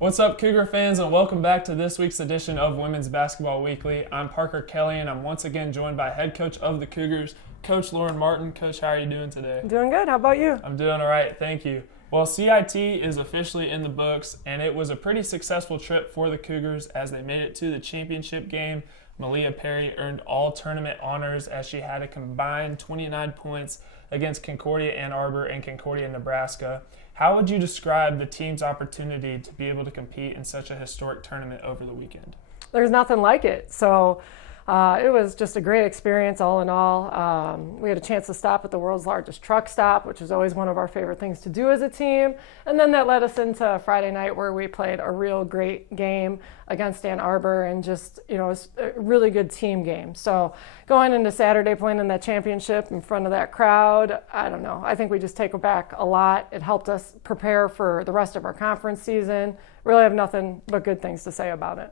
What's up, Cougar fans, and welcome back to this week's edition of Women's Basketball Weekly. I'm Parker Kelly, and I'm once again joined by head coach of the Cougars, Coach Lauren Martin. Coach, how are you doing today? Doing good. How about you? I'm doing all right, thank you. Well, CIT is officially in the books, and it was a pretty successful trip for the Cougars as they made it to the championship game. Malia Perry earned all tournament honors as she had a combined 29 points against Concordia Ann Arbor and Concordia, Nebraska. How would you describe the team's opportunity to be able to compete in such a historic tournament over the weekend? There's nothing like it. So it was just a great experience all in all. We had a chance to stop at the world's largest truck stop, which is always one of our favorite things to do as a team. And then that led us into Friday night where we played a real great game against Ann Arbor and just, it was a really good team game. So going into Saturday playing in that championship in front of that crowd, I don't know. I think we just take back a lot. It helped us prepare for the rest of our conference season. Really have nothing but good things to say about it.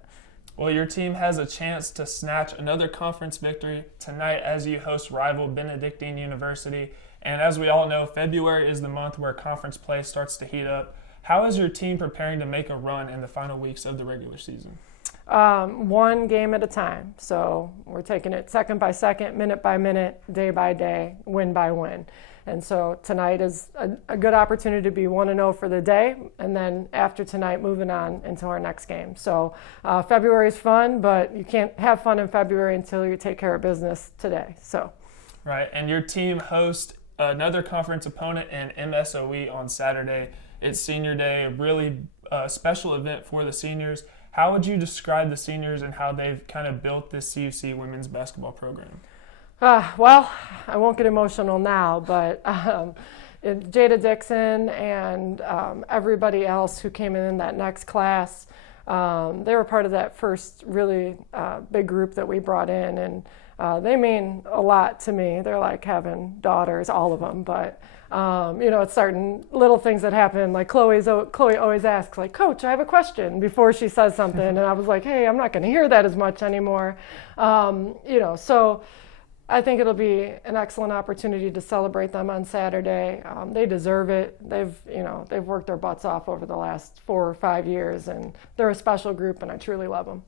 Well, your team has a chance to snatch another conference victory tonight as you host rival Benedictine University. And as we all know, February is the month where conference play starts to heat up. How is your team preparing to make a run in the final weeks of the regular season? One game at a time. So we're taking it second by second, minute by minute, day by day, win by win. And so tonight is a good opportunity to be 1-0 for the day, and then after tonight, moving on into our next game. So February is fun, but you can't have fun in February until you take care of business today. So, right, and your team hosts another conference opponent in MSOE on Saturday. It's senior day, a really special event for the seniors. How would you describe the seniors and how they've kind of built this CUC women's basketball program? Well, I won't get emotional now, but Jada Dixon and everybody else who came in that next class, they were part of that first really big group that we brought in, and they mean a lot to me. They're like having daughters, all of them, but it's certain little things that happen. Like Chloe always asks, like, Coach, I have a question before she says something, and I was like, hey, I'm not going to hear that as much anymore. So I think it'll be an excellent opportunity to celebrate them on Saturday. They deserve it. They've worked their butts off over the last 4 or 5 years, and they're a special group, and I truly love them.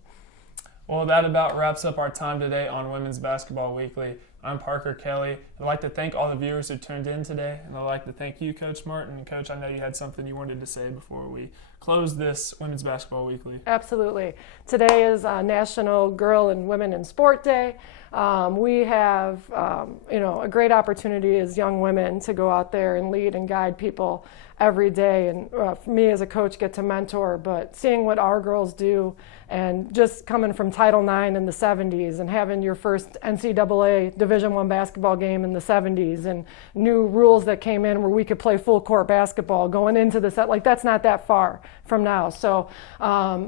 Well, that about wraps up our time today on Women's Basketball Weekly. I'm Parker Kelly. I'd like to thank all the viewers who tuned in today, and I'd like to thank you, Coach Martin. And Coach, I know you had something you wanted to say before we close this Women's Basketball Weekly. Absolutely. Today is National Girl and Women in Sport Day. We have, a great opportunity as young women to go out there and lead and guide people every day. And for me as a coach, get to mentor, but seeing what our girls do and just coming from Title IX in the 70s and having your first NCAA Division I basketball game in the 70s and new rules that came in where we could play full court basketball going into the set, like that's not that far from now. So, I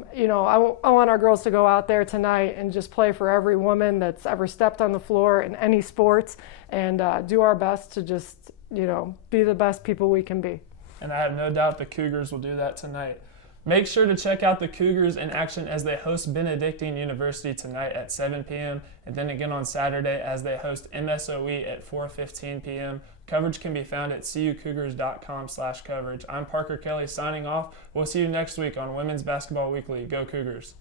want our girls to go out there tonight and just play for every woman that's ever stepped on the floor in any sports and do our best to just, be the best people we can be. And I have no doubt the Cougars will do that tonight. Make sure to check out the Cougars in action as they host Benedictine University tonight at 7 p.m. and then again on Saturday as they host MSOE at 4:15 p.m. Coverage can be found at cucougars.com/coverage. I'm Parker Kelly signing off. We'll see you next week on Women's Basketball Weekly. Go Cougars.